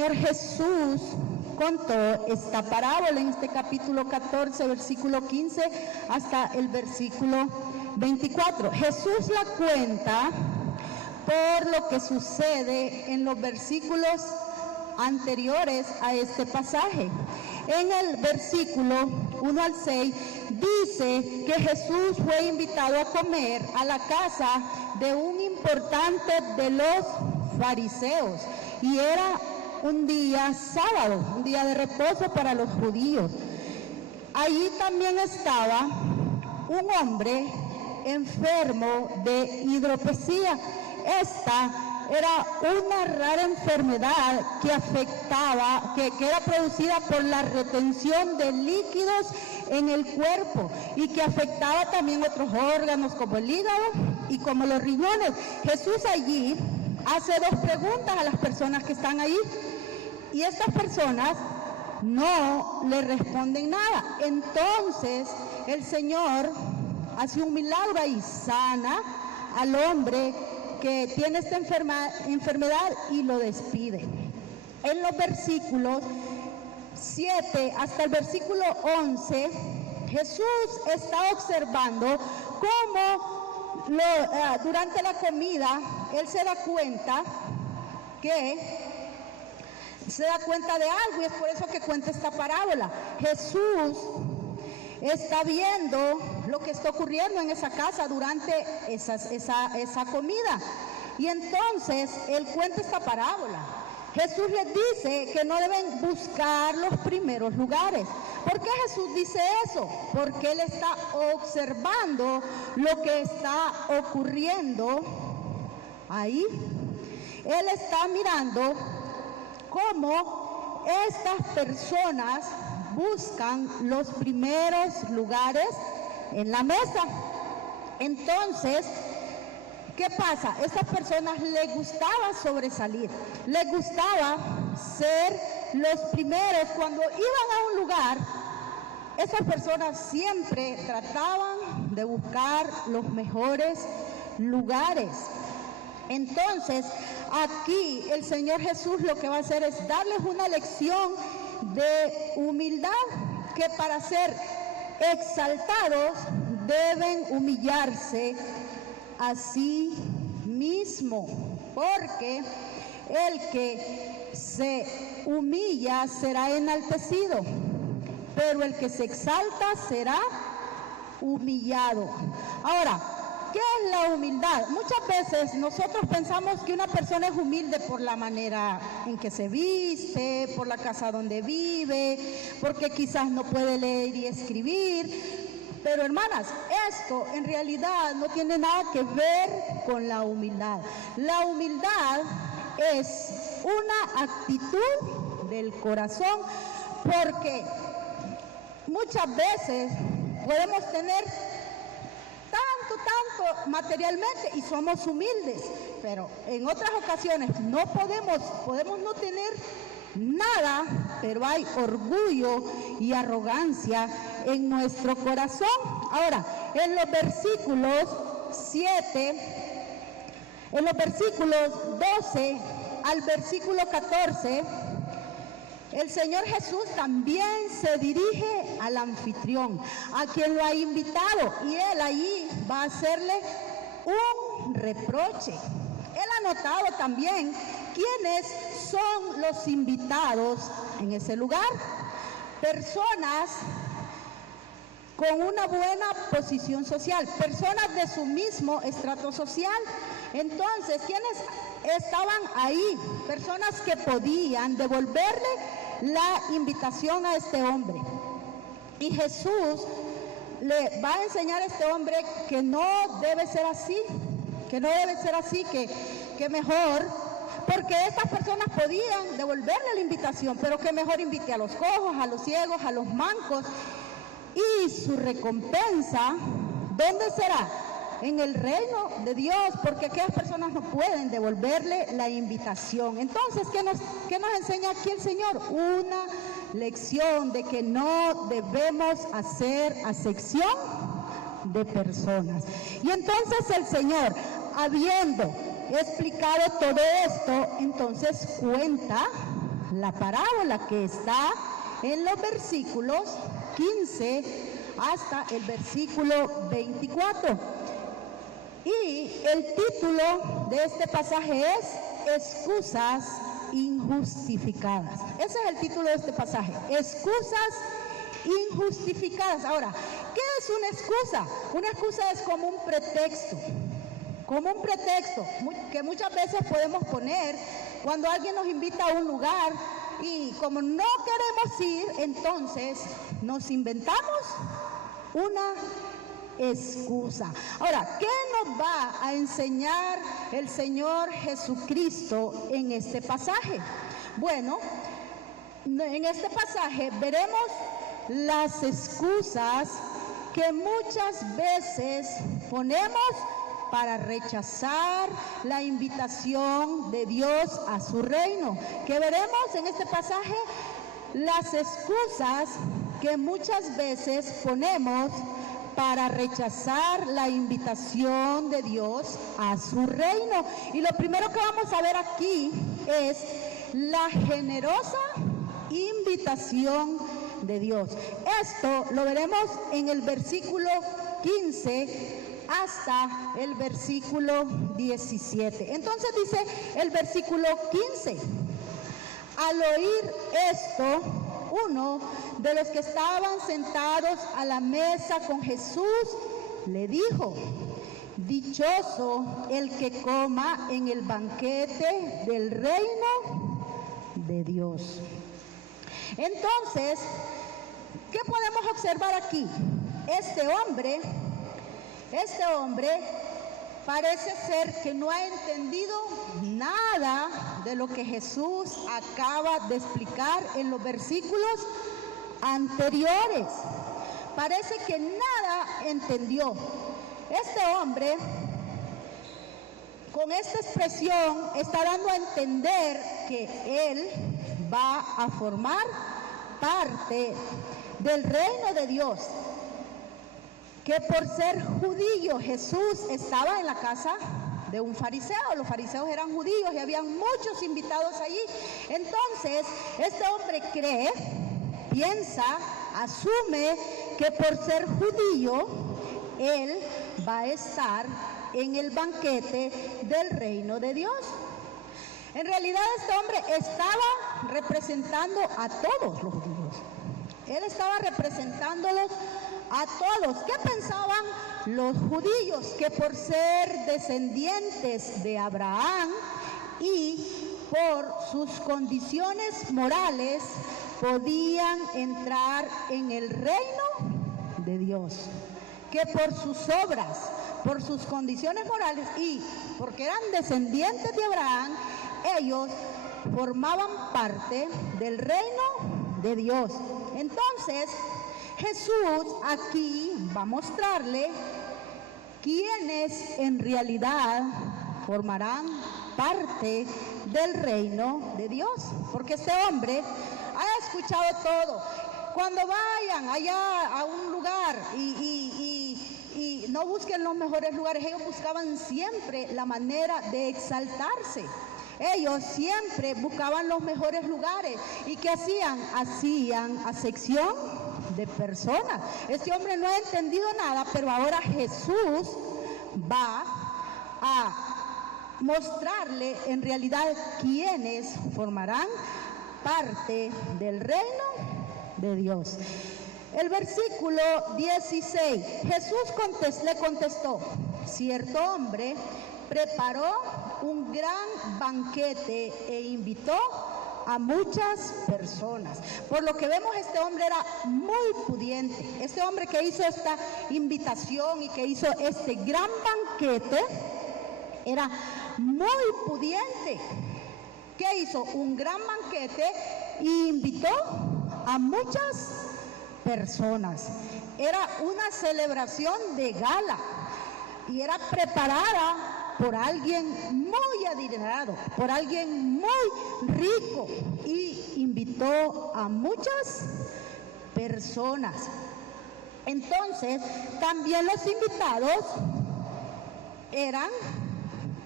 Señor Jesús contó esta parábola en este capítulo 14, versículo 15 hasta el versículo 24. Jesús la cuenta por lo que sucede en los versículos anteriores a este pasaje. En el versículo 1 al 6 dice que Jesús fue invitado a comer a la casa de un importante de los fariseos y era un día sábado, un día de reposo para los judíos. Allí también estaba un hombre enfermo de hidropesía. Esta era una rara enfermedad que afectaba, que era producida por la retención de líquidos en el cuerpo y que afectaba también otros órganos como el hígado y como los riñones. Jesús allí hace dos preguntas a las personas que están ahí y estas personas no le responden nada. Entonces el Señor hace un milagro y sana al hombre que tiene esta enfermedad y lo despide. En los versículos 7 hasta el versículo 11, Jesús está observando cómo durante la comida Él se da cuenta de algo y es por eso que cuenta esta parábola. Jesús está viendo lo que está ocurriendo en esa casa durante esa comida. Y entonces Él cuenta esta parábola. Jesús les dice que no deben buscar los primeros lugares. ¿Por qué Jesús dice eso? Porque Él está observando lo que está ocurriendo ahí. Él está mirando cómo estas personas buscan los primeros lugares en la mesa. Entonces, ¿qué pasa? A estas personas les gustaba sobresalir, les gustaba ser los primeros. Cuando iban a un lugar, esas personas siempre trataban de buscar los mejores lugares. Entonces, aquí el Señor Jesús lo que va a hacer es darles una lección de humildad, que para ser exaltados deben humillarse a sí mismo, porque el que se humilla será enaltecido, pero el que se exalta será humillado. Ahora, ¿qué es la humildad? Muchas veces nosotros pensamos que una persona es humilde por la manera en que se viste, por la casa donde vive, porque quizás no puede leer y escribir. Pero hermanas, esto en realidad no tiene nada que ver con la humildad. La humildad es una actitud del corazón, porque muchas veces podemos tener tanto materialmente y somos humildes, pero en otras ocasiones podemos no tener nada, pero hay orgullo y arrogancia en nuestro corazón. Ahora, en los versículos 12 al versículo 14, el Señor Jesús también se dirige al anfitrión, a quien lo ha invitado, y Él allí va a hacerle un reproche. Él ha notado también quiénes son los invitados en ese lugar. Personas con una buena posición social, personas de su mismo estrato social. Entonces, ¿quiénes estaban ahí? Personas que podían devolverle la invitación a este hombre. Y Jesús le va a enseñar a este hombre que no debe ser así, que mejor, porque estas personas podían devolverle la invitación, pero que mejor invite a los cojos, a los ciegos, a los mancos, y su recompensa, ¿dónde será? En el reino de Dios, porque aquellas personas no pueden devolverle la invitación. Entonces, ¿qué nos enseña aquí el Señor? Una lección de que no debemos hacer acepción de personas. Y entonces el Señor, habiendo explicado todo esto, entonces cuenta la parábola que está en los versículos 15 hasta el versículo 24. Y el título de este pasaje es Excusas injustificadas. Ese es el título de este pasaje, excusas injustificadas. Ahora, ¿qué es una excusa? Una excusa es como un pretexto que muchas veces podemos poner cuando alguien nos invita a un lugar y como no queremos ir, entonces nos inventamos una excusa. Ahora, ¿qué nos va a enseñar el Señor Jesucristo en este pasaje? Bueno, en este pasaje veremos las excusas que muchas veces ponemos para rechazar la invitación de Dios a su reino. ¿Qué veremos en este pasaje? Las excusas que muchas veces ponemos para rechazar la invitación de Dios a su reino. Y lo primero que vamos a ver aquí es la generosa invitación de Dios. Esto lo veremos en el versículo 15 hasta el versículo 17. Entonces dice el versículo 15: al oír esto, uno de los que estaban sentados a la mesa con Jesús le dijo: dichoso el que coma en el banquete del reino de Dios. Entonces, ¿qué podemos observar aquí? Este hombre parece ser que no ha entendido nada de lo que Jesús acaba de explicar en los versículos anteriores. Parece que nada entendió. Este hombre, con esta expresión, está dando a entender que él va a formar parte del reino de Dios. Que por ser judío, Jesús estaba en la casa de un fariseo. Los fariseos eran judíos y habían muchos invitados allí. Entonces, este hombre cree, piensa, asume que por ser judío, él va a estar en el banquete del reino de Dios. En realidad, este hombre estaba representando a todos los judíos. Él estaba representándolos a todos. ¿Qué pensaban los judíos? Que por ser descendientes de Abraham y por sus condiciones morales podían entrar en el reino de Dios. Que por sus obras, por sus condiciones morales y porque eran descendientes de Abraham, ellos formaban parte del reino de Dios. Entonces, Jesús aquí va a mostrarle quiénes en realidad formarán parte del reino de Dios. Porque este hombre ha escuchado todo. Cuando vayan allá a un lugar y no busquen los mejores lugares, ellos buscaban siempre la manera de exaltarse. Ellos siempre buscaban los mejores lugares. ¿Y qué hacían? Hacían acepción de personas. Este hombre no ha entendido nada, pero ahora Jesús va a mostrarle en realidad quiénes formarán parte del reino de Dios. El versículo 16, Jesús le contestó: cierto hombre preparó un gran banquete e invitó a muchas personas. Por lo que vemos, este hombre era muy pudiente. Este hombre que hizo esta invitación y que hizo este gran banquete era muy pudiente. ¿Qué hizo? Un gran banquete e invitó a muchas personas. Era una celebración de gala y era preparada por alguien muy adinerado, por alguien muy rico, y invitó a muchas personas. Entonces, también los invitados eran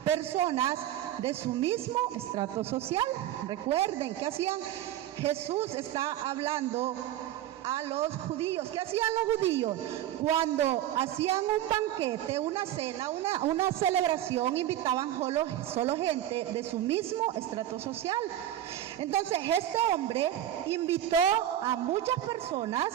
personas de su mismo estrato social. Recuerden, ¿qué hacían? Jesús está hablando a los judíos. ¿Qué hacían los judíos? Cuando hacían un banquete, una cena, una celebración, invitaban solo gente de su mismo estrato social. Entonces, este hombre invitó a muchas personas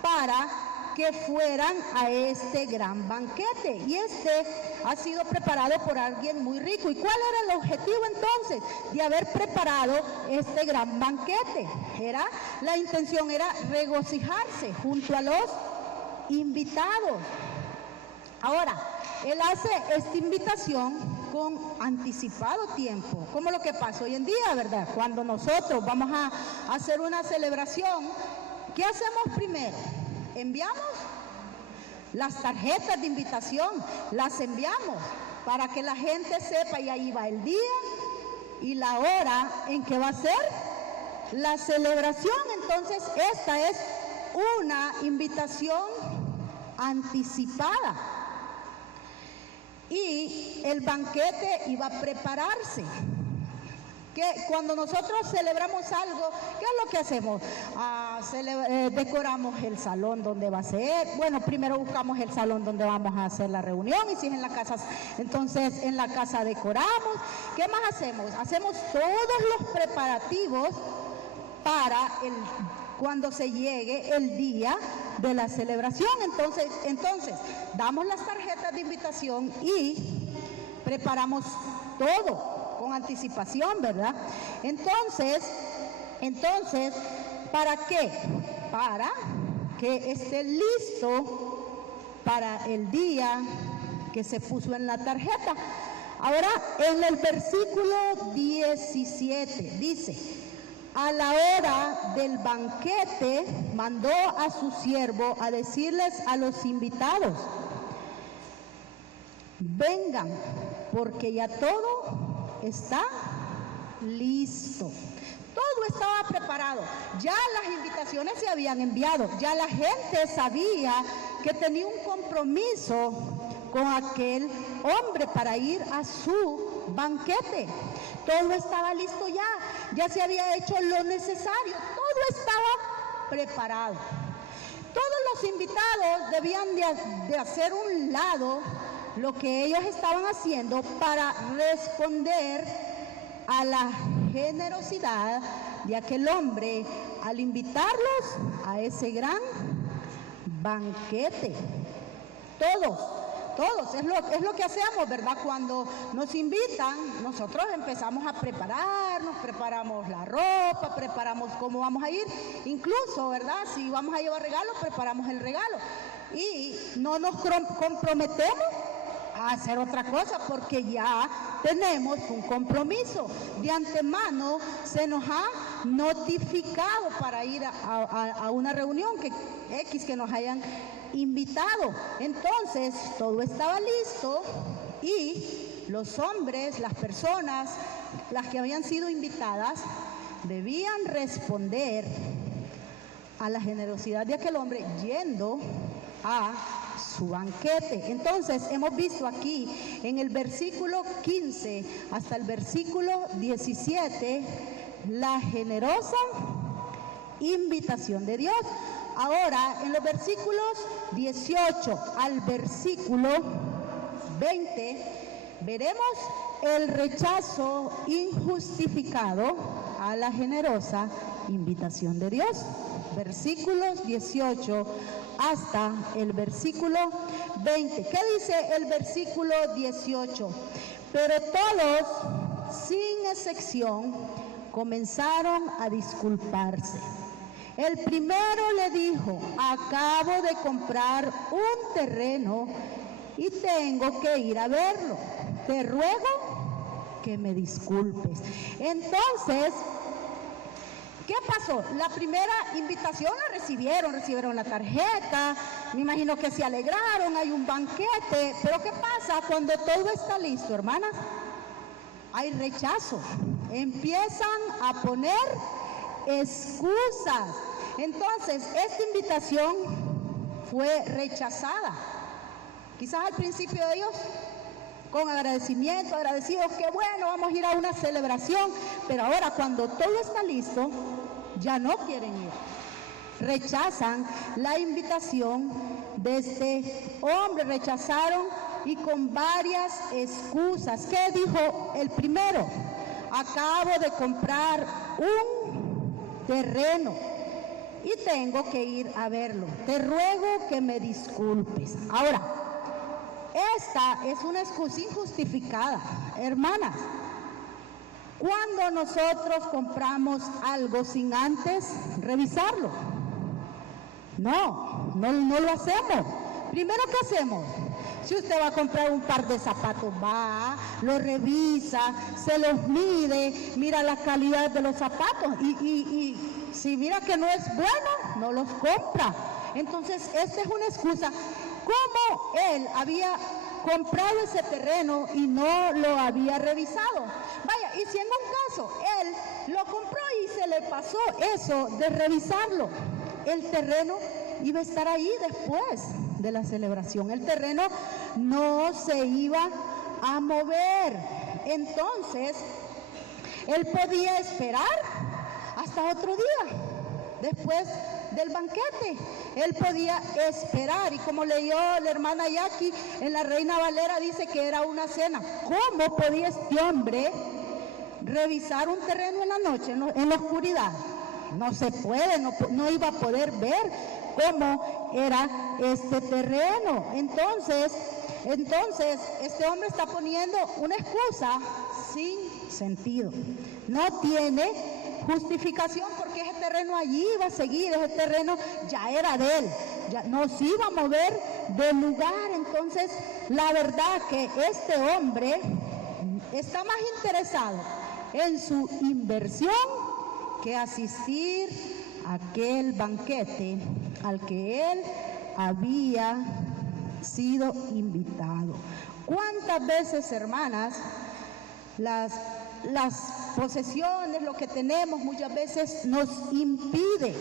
para que fueran a este gran banquete, y este ha sido preparado por alguien muy rico. ¿Y cuál era el objetivo entonces de haber preparado este gran banquete? La intención era regocijarse junto a los invitados. Ahora, él hace esta invitación con anticipado tiempo, como lo que pasa hoy en día, ¿verdad? Cuando nosotros vamos a hacer una celebración, ¿qué hacemos primero? Enviamos las tarjetas de invitación, las enviamos para que la gente sepa, y ahí va el día y la hora en que va a ser la celebración. Entonces, esta es una invitación anticipada. Y el banquete iba a prepararse. Que cuando nosotros celebramos algo, ¿qué es lo que hacemos? Decoramos el salón donde va a ser. Bueno, primero buscamos el salón donde vamos a hacer la reunión, y si es en la casa, entonces en la casa decoramos. ¿Qué más hacemos? Hacemos todos los preparativos para cuando se llegue el día de la celebración. Entonces damos las tarjetas de invitación y preparamos todo con anticipación, ¿verdad? Entonces, ¿para qué? Para que esté listo para el día que se puso en la tarjeta. Ahora, en el versículo 17 dice: a la hora del banquete mandó a su siervo a decirles a los invitados: vengan, porque ya todo está listo. Todo estaba preparado. Ya las invitaciones se habían enviado. Ya la gente sabía que tenía un compromiso con aquel hombre para ir a su banquete. Todo estaba listo ya. Ya se había hecho lo necesario. Todo estaba preparado. Todos los invitados debían de hacer un lado lo que ellos estaban haciendo para responder a la generosidad de aquel hombre al invitarlos a ese gran banquete. Todos, es lo que hacemos, ¿verdad? Cuando nos invitan, nosotros empezamos a prepararnos, preparamos la ropa, preparamos cómo vamos a ir, incluso, ¿verdad? Si vamos a llevar regalo, preparamos el regalo, y no nos comprometemos a hacer otra cosa porque ya tenemos un compromiso. De antemano se nos ha notificado para ir a una reunión que nos hayan invitado. Entonces todo estaba listo, y los hombres, las personas, las que habían sido invitadas, debían responder a la generosidad de aquel hombre yendo a su banquete. Entonces hemos visto aquí en el versículo 15 hasta el versículo 17 la generosa invitación de Dios. Ahora, en los versículos 18 al versículo 20 veremos el rechazo injustificado a la generosa invitación de Dios. Versículos 18 hasta el versículo 20. ¿Qué dice el versículo 18? Pero todos, sin excepción, comenzaron a disculparse. El primero le dijo: acabo de comprar un terreno y tengo que ir a verlo. Te ruego que me disculpes. Entonces, ¿qué pasó? La primera invitación la recibieron la tarjeta, me imagino que se alegraron, hay un banquete, pero ¿qué pasa cuando todo está listo, hermanas? Hay rechazo, empiezan a poner excusas. Entonces, esta invitación fue rechazada. Quizás al principio ellos con agradecimiento, agradecidos, que bueno, vamos a ir a una celebración, pero ahora cuando todo está listo, ya no quieren ir. Rechazan la invitación de este hombre, rechazaron y con varias excusas. ¿Qué dijo el primero? Acabo de comprar un terreno y tengo que ir a verlo. Te ruego que me disculpes. Ahora, esta es una excusa injustificada, hermanas. Cuando nosotros compramos algo sin antes revisarlo, no lo hacemos. Primero, ¿qué hacemos? Si usted va a comprar un par de zapatos, va, lo revisa, se los mide, mira la calidad de los zapatos y si mira que no es bueno, no los compra. Entonces, esta es una excusa. ¿Cómo él había comprado ese terreno y no lo había revisado? Vaya, y si en un caso él lo compró y se le pasó eso de revisarlo, el terreno iba a estar ahí después de la celebración. El terreno no se iba a mover. Entonces, él podía esperar hasta otro día, después del banquete. Él podía esperar, y como leyó la hermana Jackie en la Reina Valera, dice que era una cena. ¿Cómo podía este hombre revisar un terreno en la noche, en la oscuridad? No se puede, no iba a poder ver cómo era este terreno. Entonces, este hombre está poniendo una excusa sin sentido. No tiene justificación porque ese terreno allí iba a seguir, ese terreno ya era de él, ya no se iba a mover del lugar. Entonces, la verdad que este hombre está más interesado en su inversión que asistir a aquel banquete al que él había sido invitado. ¿Cuántas veces, hermanas, las posesiones, lo que tenemos, muchas veces nos impide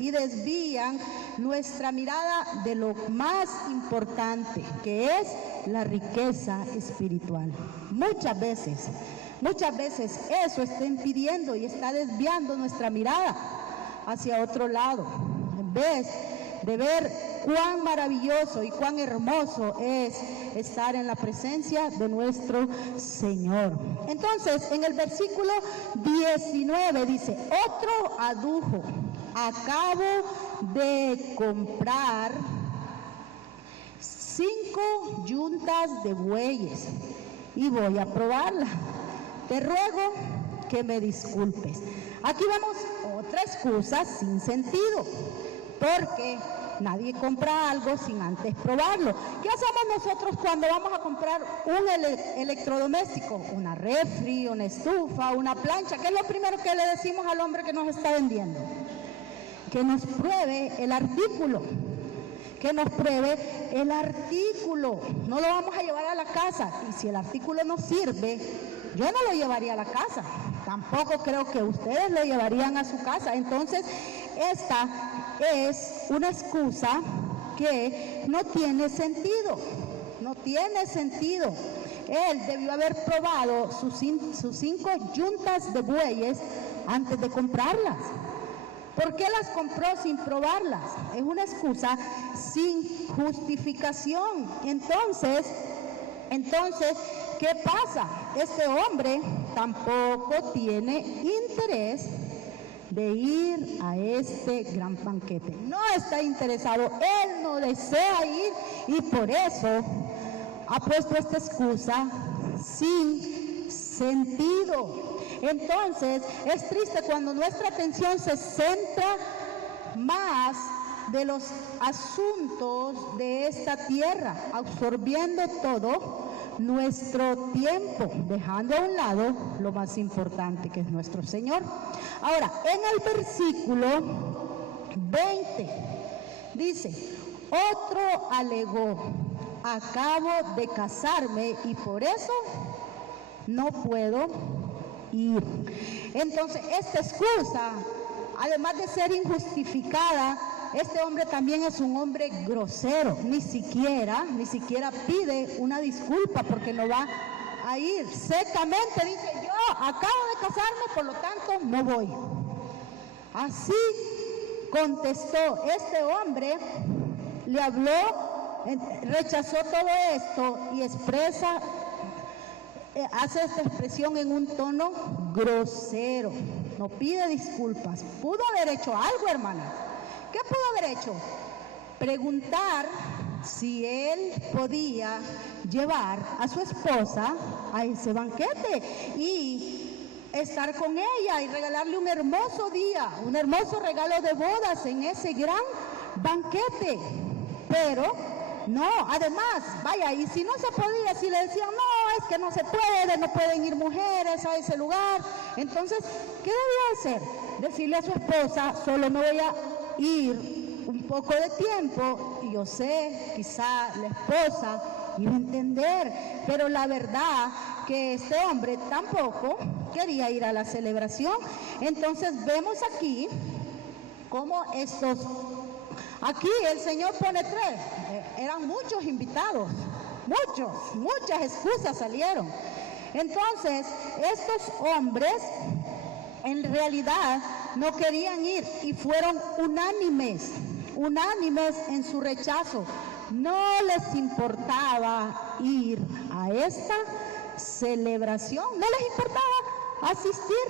y desvían nuestra mirada de lo más importante, que es la riqueza espiritual? Muchas veces eso está impidiendo y está desviando nuestra mirada hacia otro lado, en vez de ver cuán maravilloso y cuán hermoso es estar en la presencia de nuestro Señor. Entonces, en el versículo 19 dice, otro adujo, acabo de comprar 5 yuntas de bueyes y voy a probarla. Te ruego que me disculpes. Aquí vemos otra excusa sin sentido, porque nadie compra algo sin antes probarlo. ¿Qué hacemos nosotros cuando vamos a comprar un electrodoméstico? Una refri, una estufa, una plancha. ¿Qué es lo primero que le decimos al hombre que nos está vendiendo? Que nos pruebe el artículo. Que nos pruebe el artículo. No lo vamos a llevar a la casa. Y si el artículo no sirve, yo no lo llevaría a la casa. Tampoco creo que ustedes lo llevarían a su casa. Entonces, esta es una excusa que no tiene sentido. No tiene sentido. Él debió haber probado sus 5 yuntas de bueyes antes de comprarlas. ¿Por qué las compró sin probarlas? Es una excusa sin justificación. Entonces, ¿qué pasa? Este hombre tampoco tiene interés de ir a este gran banquete. No está interesado, él no desea ir y por eso ha puesto esta excusa sin sentido. Entonces, es triste cuando nuestra atención se centra más de los asuntos de esta tierra, absorbiendo todo nuestro tiempo, dejando a un lado lo más importante, que es nuestro Señor. Ahora, en el versículo 20 dice, otro alegó, acabo de casarme y por eso no puedo ir. Entonces, esta excusa, además de ser injustificada, este hombre también es un hombre grosero, ni siquiera pide una disculpa porque no va a ir. Secamente dice, yo acabo de casarme, por lo tanto no voy. Así contestó este hombre, le habló, rechazó todo esto y hace esta expresión en un tono grosero, no pide disculpas. Pudo haber hecho algo, hermana. ¿Qué pudo haber hecho? Preguntar si él podía llevar a su esposa a ese banquete y estar con ella y regalarle un hermoso día, un hermoso regalo de bodas en ese gran banquete. Pero no, además, vaya, y si no se podía, si le decían, no, es que no se puede, no pueden ir mujeres a ese lugar, entonces, ¿qué debía hacer? Decirle a su esposa, solo me voy a ir un poco de tiempo, y yo sé, quizá la esposa iba a entender, pero la verdad que este hombre tampoco quería ir a la celebración. Entonces vemos aquí cómo aquí el Señor pone 3, eran muchos invitados, muchas excusas salieron. Entonces, estos hombres en realidad no querían ir y fueron unánimes en su rechazo. No les importaba ir a esta celebración, no les importaba asistir,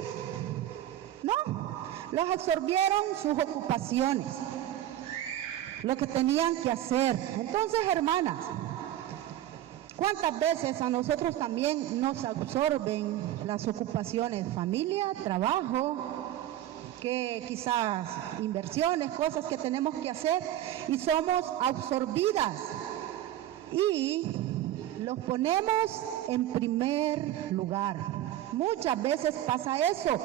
no, los absorbieron sus ocupaciones, lo que tenían que hacer. Entonces, hermanas, ¿cuántas veces a nosotros también nos absorben las ocupaciones? Familia, trabajo, que quizás inversiones, cosas que tenemos que hacer, y somos absorbidas y los ponemos en primer lugar. Muchas veces pasa eso,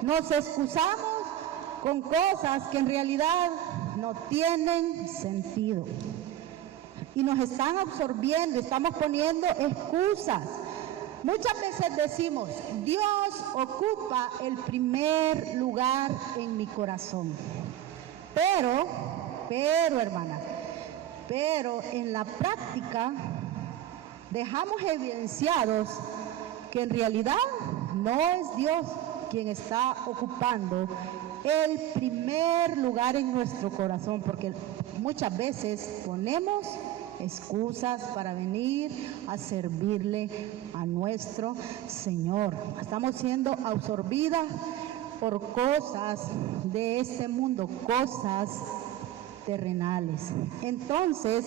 nos excusamos con cosas que en realidad no tienen sentido y nos están absorbiendo, estamos poniendo excusas. Muchas veces decimos, Dios ocupa el primer lugar en mi corazón. Pero hermana, en la práctica dejamos evidenciados que en realidad no es Dios quien está ocupando el primer lugar en nuestro corazón, porque muchas veces ponemos excusas para venir a servirle a nuestro Señor. Estamos siendo absorbidas por cosas de este mundo, cosas terrenales. Entonces,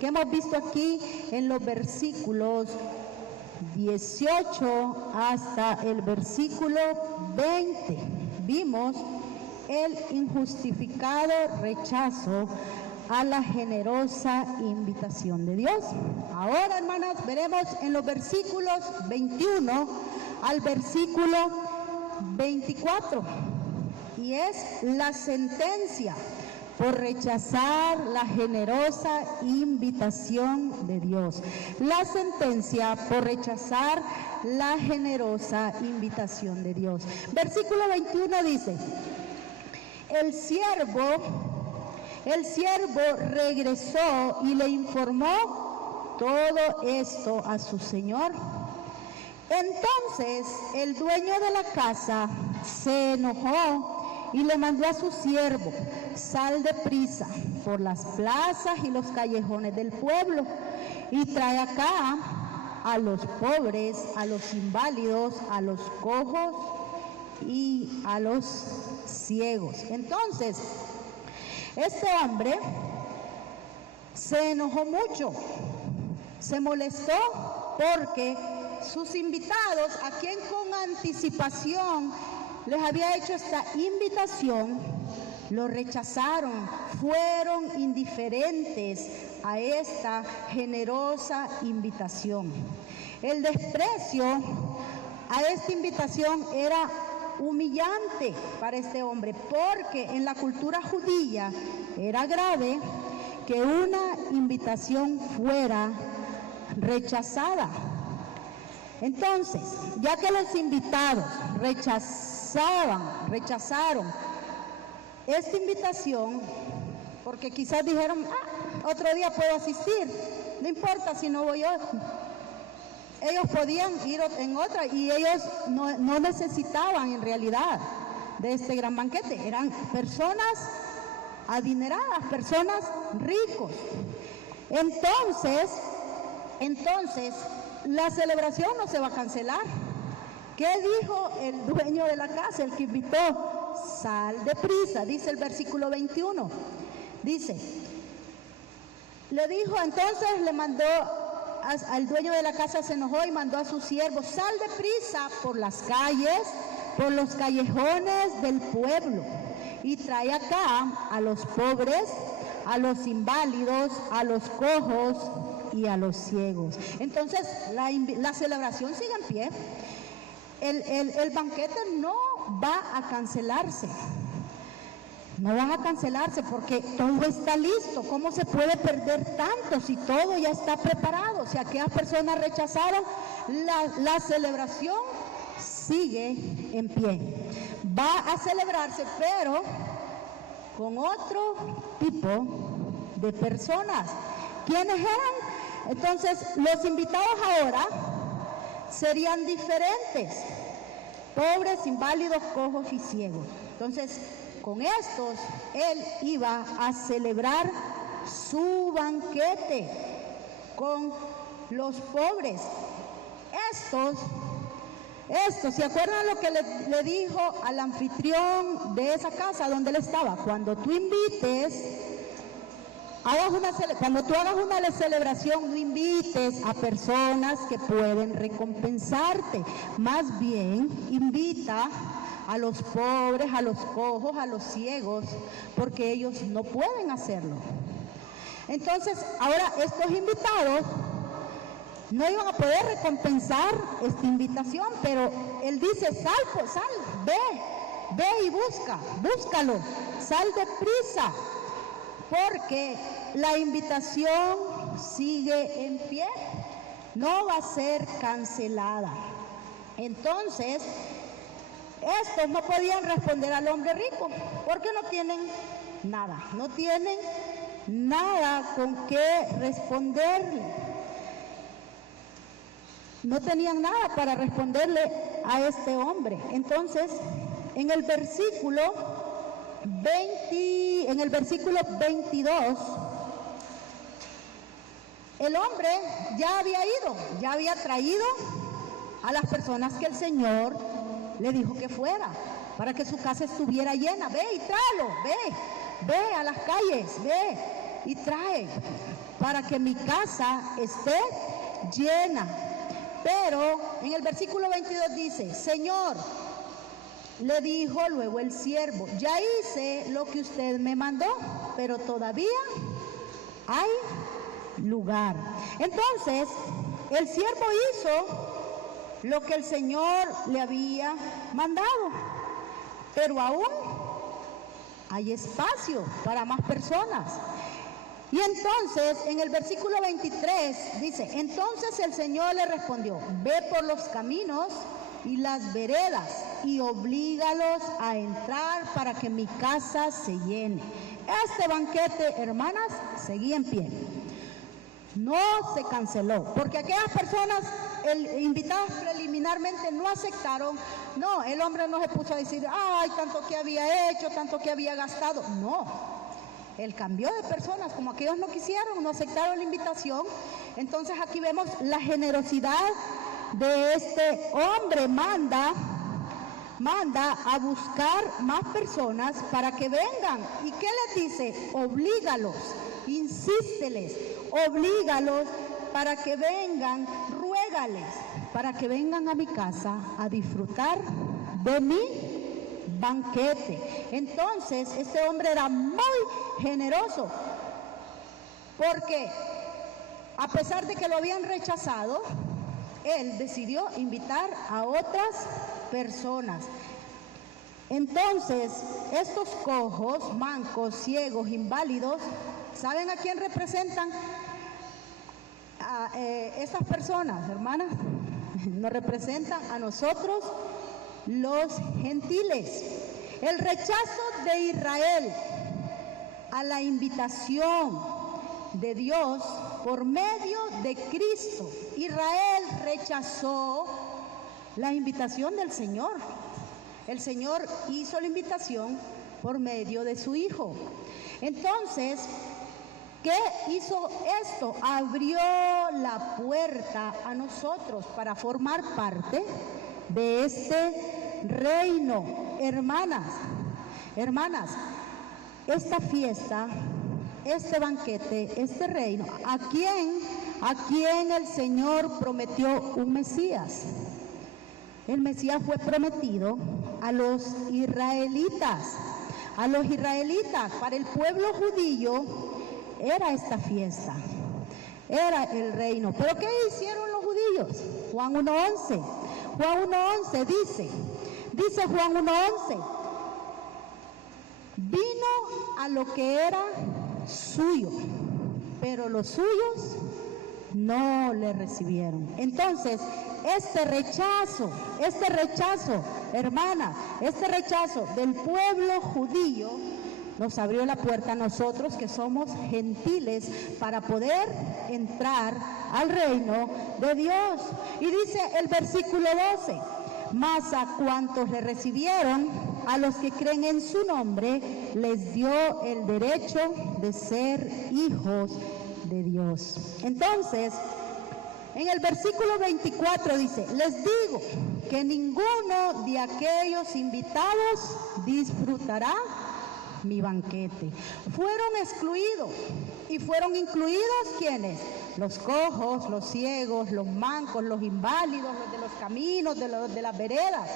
¿qué hemos visto aquí en los versículos 18 hasta el versículo 20? Vimos el injustificado rechazo a la generosa invitación de Dios. Ahora, hermanas, veremos en los versículos 21 al versículo 24, y es la sentencia por rechazar la generosa invitación de Dios. La sentencia por rechazar la generosa invitación de Dios. Versículo 21 dice, el siervo regresó y le informó todo esto a su señor. Entonces el dueño de la casa se enojó y le mandó a su siervo, sal deprisa por las plazas y los callejones del pueblo y trae acá a los pobres, a los inválidos, a los cojos y a los ciegos. Entonces, este hombre se enojó mucho, se molestó porque sus invitados, a quien con anticipación les había hecho esta invitación, lo rechazaron, fueron indiferentes a esta generosa invitación. El desprecio a esta invitación era humillante para este hombre, porque en la cultura judía era grave que una invitación fuera rechazada. Entonces, ya que los invitados rechazaron esta invitación, porque quizás dijeron, otro día puedo asistir, no importa si no voy hoy. Ellos podían ir en otra y ellos no necesitaban en realidad de este gran banquete. Eran personas adineradas, personas ricos. Entonces, la celebración no se va a cancelar. ¿Qué dijo el dueño de la casa, el que invitó? Sal deprisa, dice el versículo 21. Dice, le dijo, entonces le mandó al dueño de la casa, se enojó y mandó a sus siervos, sal deprisa por las calles, por los callejones del pueblo y trae acá a los pobres, a los inválidos, a los cojos y a los ciegos. Entonces la celebración sigue en pie. El banquete no va a cancelarse. No van a cancelarse porque todo está listo. ¿Cómo se puede perder tanto si todo ya está preparado? Si aquellas personas rechazaron, la celebración sigue en pie. Va a celebrarse, pero con otro tipo de personas. ¿Quiénes eran? Entonces, los invitados ahora serían diferentes: pobres, inválidos, cojos y ciegos. Entonces, con estos, él iba a celebrar su banquete con los pobres. Estos, ¿se acuerdan lo que le dijo al anfitrión de esa casa donde él estaba? Cuando tú invites, cuando tú hagas una celebración, no invites a personas que pueden recompensarte. Más bien, invita a los pobres, a los cojos, a los ciegos, porque ellos no pueden hacerlo. Entonces, ahora estos invitados no iban a poder recompensar esta invitación, pero él dice, sal, ve y búscalo, sal deprisa, porque la invitación sigue en pie, no va a ser cancelada. Entonces, estos no podían responder al hombre rico, porque no tienen nada con qué responderle. No tenían nada para responderle a este hombre. Entonces, en el versículo 22, el hombre ya había ido, ya había traído a las personas que el Señor le dijo que fuera, para que su casa estuviera llena. Ve y tráelo, ve a las calles, ve y trae, para que mi casa esté llena. Pero en el versículo 22 dice, Señor, le dijo luego el siervo, ya hice lo que usted me mandó, pero todavía hay lugar. Entonces, el siervo hizo lo que el Señor le había mandado, pero aún hay espacio para más personas. Y entonces, en el versículo 23 dice, entonces el Señor le respondió, ve por los caminos y las veredas y oblígalos a entrar para que mi casa se llene. Este banquete, hermanas, seguía en pie. No se canceló, porque aquellas personas invitadas preliminarmente no aceptaron. No, el hombre no se puso a decir, ay, tanto que había hecho, tanto que había gastado. No, él cambió de personas, como aquellos no quisieron, no aceptaron la invitación. Entonces aquí vemos la generosidad de este hombre. Manda a buscar más personas para que vengan. ¿Y qué les dice? Oblígalos, insísteles, oblígalos para que vengan, ruégales para que vengan a mi casa a disfrutar de mi banquete. Entonces, este hombre era muy generoso, porque a pesar de que lo habían rechazado, él decidió invitar a otras personas. Entonces, estos cojos, mancos, ciegos, inválidos, ¿saben a quién representan? Estas personas, hermanas, nos representan a nosotros, los gentiles. El rechazo de Israel a la invitación de Dios por medio de Cristo. Israel rechazó la invitación del Señor. El Señor hizo la invitación por medio de su Hijo. Entonces, ¿qué hizo esto? Abrió la puerta a nosotros para formar parte de este reino. Hermanas, esta fiesta, este banquete, este reino, ¿a quién el Señor prometió un Mesías? El Mesías fue prometido a los israelitas. A los israelitas, para el pueblo judío, era esta fiesta, era el reino. ¿Pero qué hicieron los judíos? Juan 1:11. Juan 1:11 dice Juan 1:11, vino a lo que era suyo, pero los suyos no le recibieron. Entonces, este rechazo, hermana, este rechazo del pueblo judío nos abrió la puerta a nosotros que somos gentiles para poder entrar al reino de Dios. Y dice el versículo 12, mas a cuantos le recibieron, a los que creen en su nombre, les dio el derecho de ser hijos de Dios. Entonces, en el versículo 24 dice, les digo que ninguno de aquellos invitados disfrutará mi banquete. Fueron excluidos. ¿Y fueron incluidos quiénes? Los cojos, los ciegos, los mancos, los inválidos, los de los caminos, los de las veredas.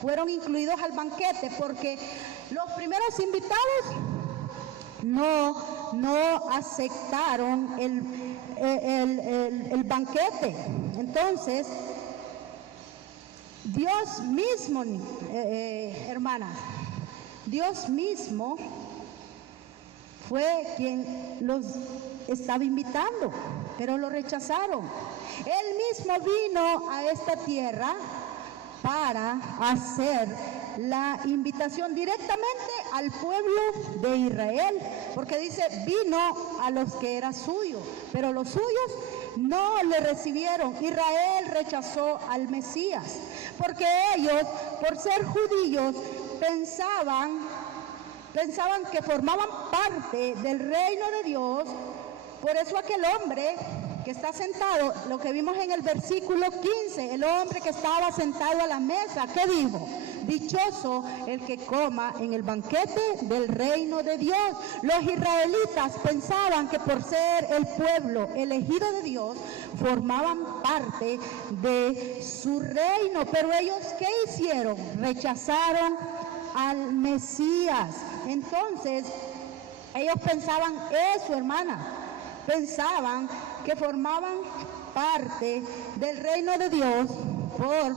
Fueron incluidos al banquete porque los primeros invitados no aceptaron el banquete. Entonces, Dios mismo, hermanas, Dios mismo fue quien los estaba invitando, pero lo rechazaron. Él mismo vino a esta tierra para hacer la invitación directamente al pueblo de Israel, porque dice, vino a los que era suyo, pero los suyos no le recibieron. Israel rechazó al Mesías, porque ellos, por ser judíos, pensaban que formaban parte del reino de Dios. Por eso aquel hombre que está sentado, lo que vimos en el versículo 15, el hombre que estaba sentado a la mesa, ¿qué dijo? Dichoso el que coma en el banquete del reino de Dios. Los israelitas pensaban que por ser el pueblo elegido de Dios, formaban parte de su reino. Pero ellos, ¿qué hicieron? Rechazaron al Mesías. Entonces, ellos pensaban eso, hermana. Pensaban que formaban parte del reino de Dios por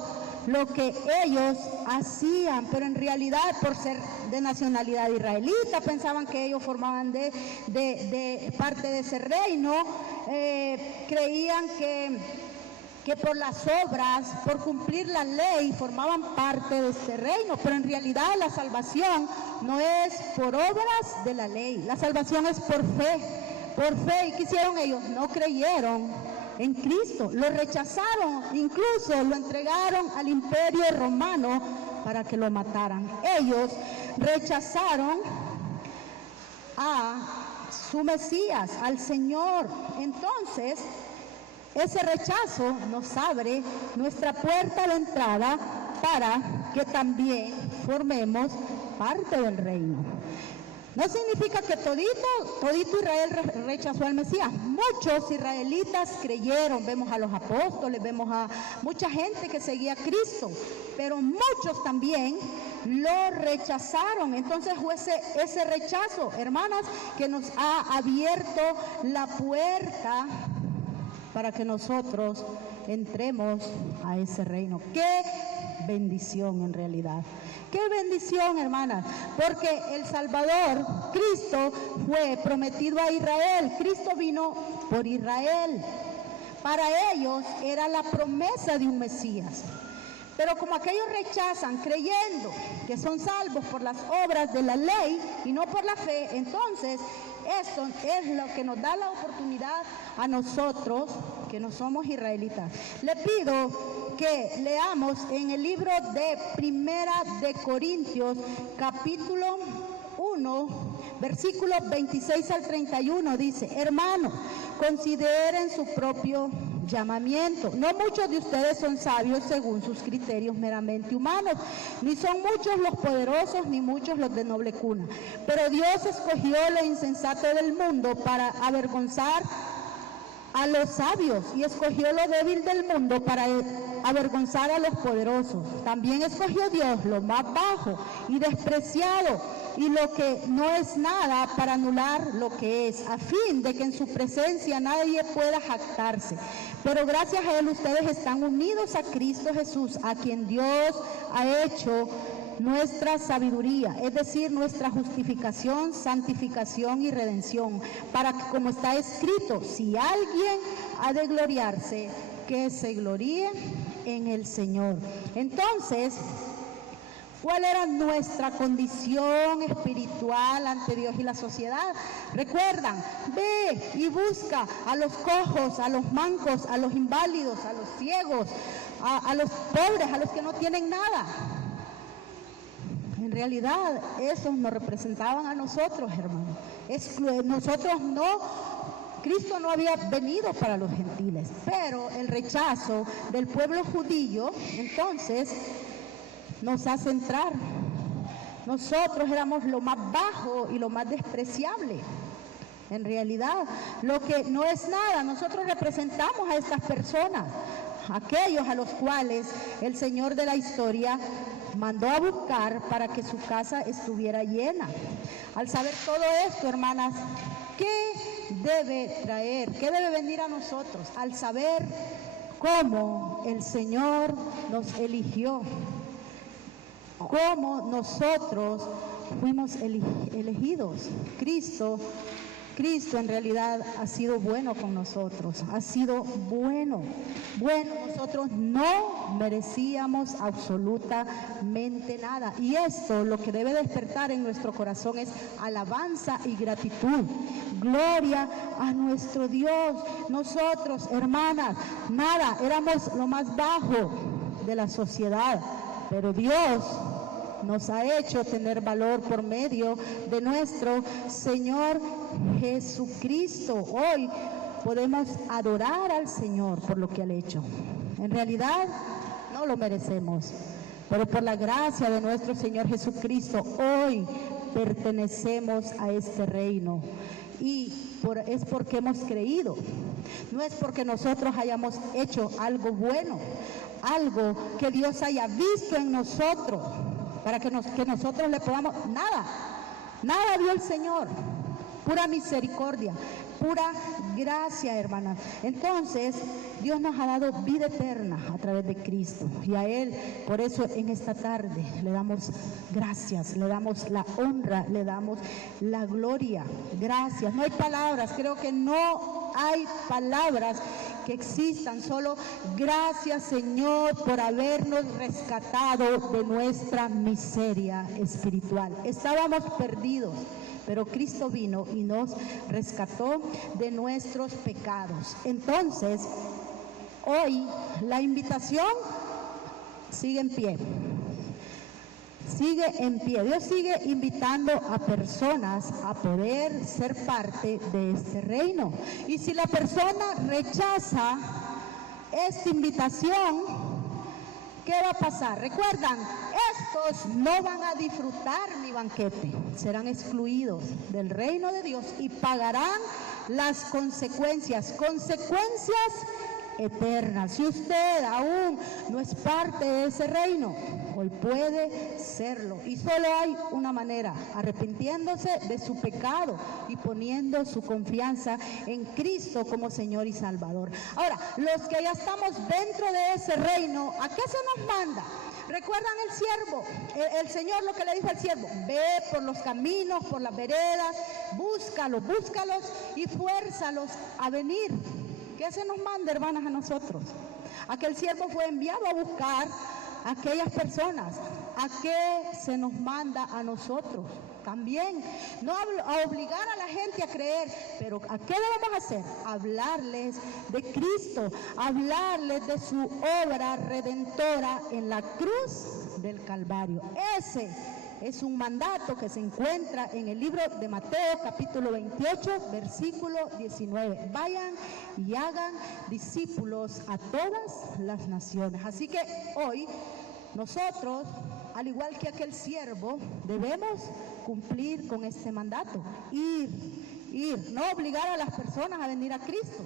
lo que ellos hacían, pero en realidad por ser de nacionalidad israelita, pensaban que ellos formaban de parte de ese reino, creían que por las obras, por cumplir la ley, formaban parte de este reino, pero en realidad la salvación no es por obras de la ley, la salvación es por fe. Por fe. ¿Y qué hicieron ellos? No creyeron en Cristo, lo rechazaron, incluso lo entregaron al imperio romano para que lo mataran. Ellos rechazaron a su Mesías, al Señor. Entonces, ese rechazo nos abre nuestra puerta de entrada para que también formemos parte del reino. No significa que todito Israel rechazó al Mesías. Muchos israelitas creyeron, vemos a los apóstoles, vemos a mucha gente que seguía a Cristo, pero muchos también lo rechazaron. Entonces fue ese rechazo, hermanas, que nos ha abierto la puerta para que nosotros entremos a ese reino. ¡Qué bendición en realidad! ¡Qué bendición, hermanas! Porque el Salvador, Cristo, fue prometido a Israel. Cristo vino por Israel. Para ellos era la promesa de un Mesías. Pero como aquellos rechazan creyendo que son salvos por las obras de la ley y no por la fe, entonces eso es lo que nos da la oportunidad a nosotros, que no somos israelitas. Le pido que leamos en el libro de Primera de Corintios, capítulo 1, versículos 26 al 31, dice: hermanos, consideren su propio llamamiento. No muchos de ustedes son sabios según sus criterios meramente humanos, ni son muchos los poderosos, ni muchos los de noble cuna. Pero Dios escogió lo insensato del mundo para avergonzar a los sabios, y escogió lo débil del mundo para avergonzar a los poderosos. También escogió Dios lo más bajo y despreciado, y lo que no es nada, para anular lo que es, a fin de que en su presencia nadie pueda jactarse. Pero gracias a Él ustedes están unidos a Cristo Jesús, a quien Dios ha hecho nuestra sabiduría, es decir, nuestra justificación, santificación y redención, para que, como está escrito, si alguien ha de gloriarse, que se gloríe en el Señor. Entonces, ¿cuál era nuestra condición espiritual ante Dios y la sociedad? Recuerdan, ve y busca a los cojos, a los mancos, a los inválidos, a los ciegos, a los pobres, a los que no tienen nada. En realidad, esos nos representaban a nosotros, hermanos. Nosotros no, Cristo no había venido para los gentiles, pero el rechazo del pueblo judío, entonces, nos hace entrar. Nosotros éramos lo más bajo y lo más despreciable. En realidad, lo que no es nada, nosotros representamos a estas personas, aquellos a los cuales el Señor de la historia mandó a buscar para que su casa estuviera llena. Al saber todo esto, hermanas, ¿qué debe traer? ¿Qué debe venir a nosotros? Al saber cómo el Señor nos eligió, cómo nosotros fuimos elegidos. Cristo en realidad ha sido bueno con nosotros, ha sido bueno. Nosotros no merecíamos absolutamente nada. Y esto lo que debe despertar en nuestro corazón es alabanza y gratitud. Gloria a nuestro Dios. Nosotros, hermanas, nada, éramos lo más bajo de la sociedad, pero Dios nos ha hecho tener valor por medio de nuestro Señor Jesucristo. Hoy podemos adorar al Señor por lo que ha hecho. En realidad no lo merecemos, pero por la gracia de nuestro Señor Jesucristo hoy pertenecemos a este reino. Y es porque hemos creído, no es porque nosotros hayamos hecho algo bueno, algo que Dios haya visto en nosotros, para que nosotros le podamos, nada dio el Señor, pura misericordia, pura gracia, hermanas. Entonces, Dios nos ha dado vida eterna a través de Cristo, y a Él, por eso en esta tarde le damos gracias, le damos la honra, le damos la gloria. Gracias, no hay palabras, creo que no hay palabras que existan, solo gracias, Señor, por habernos rescatado de nuestra miseria espiritual. Estábamos perdidos, pero Cristo vino y nos rescató de nuestros pecados. Entonces, hoy la invitación sigue en pie. Sigue en pie. Dios sigue invitando a personas a poder ser parte de este reino. Y si la persona rechaza esta invitación, ¿qué va a pasar? Recuerdan, estos no van a disfrutar mi banquete, serán excluidos del reino de Dios y pagarán las consecuencias eternas. Si usted aún no es parte de ese reino, hoy puede serlo, y solo hay una manera: arrepintiéndose de su pecado y poniendo su confianza en Cristo como Señor y Salvador. Ahora, los que ya estamos dentro de ese reino, ¿a qué se nos manda? ¿Recuerdan el siervo? El Señor lo que le dijo al siervo: ve por los caminos, por las veredas, búscalos y fuérzalos a venir. ¿Qué se nos manda, hermanas, a nosotros? Aquel siervo fue enviado a buscar a aquellas personas. ¿A qué se nos manda a nosotros? También, no a obligar a la gente a creer, pero ¿a qué debemos hacer? Hablarles de Cristo, hablarles de su obra redentora en la cruz del Calvario. Ese es un mandato que se encuentra en el libro de Mateo, capítulo 28, versículo 19. Vayan y hagan discípulos a todas las naciones. Así que hoy nosotros, al igual que aquel siervo, debemos cumplir con este mandato. Ir, no obligar a las personas a venir a Cristo.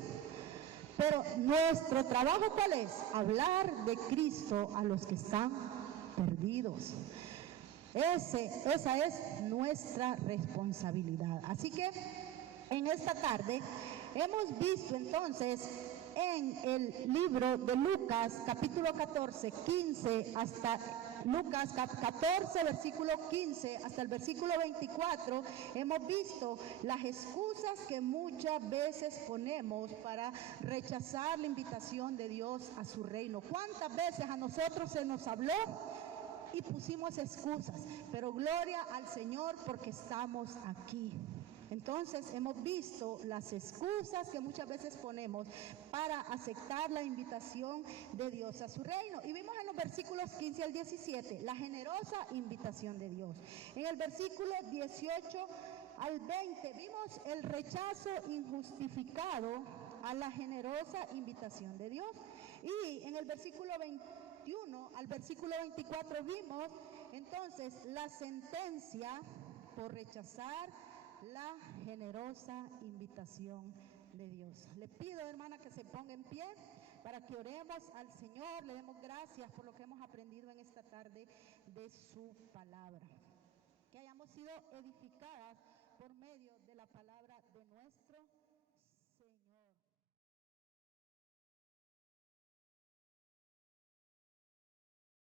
Pero nuestro trabajo, ¿cuál es? Hablar de Cristo a los que están perdidos. Esa es nuestra responsabilidad. Así que en esta tarde hemos visto entonces en el libro de Lucas, capítulo 14, 15 hasta Lucas 14, versículo 15 hasta el versículo 24, hemos visto las excusas que muchas veces ponemos para rechazar la invitación de Dios a su reino. ¿Cuántas veces a nosotros se nos habló y pusimos excusas? Pero gloria al Señor porque estamos aquí. Entonces hemos visto las excusas que muchas veces ponemos para aceptar la invitación de Dios a su reino. Y vimos en los versículos 15 al 17 la generosa invitación de Dios. En el versículo 18 al 20 vimos el rechazo injustificado a la generosa invitación de Dios. Y en el versículo 21 al versículo 24 vimos entonces la sentencia por rechazar la generosa invitación de Dios. Le pido, hermana, que se ponga en pie para que oremos al Señor, le demos gracias por lo que hemos aprendido en esta tarde de su palabra. Que hayamos sido edificadas por medio de la palabra de nuestro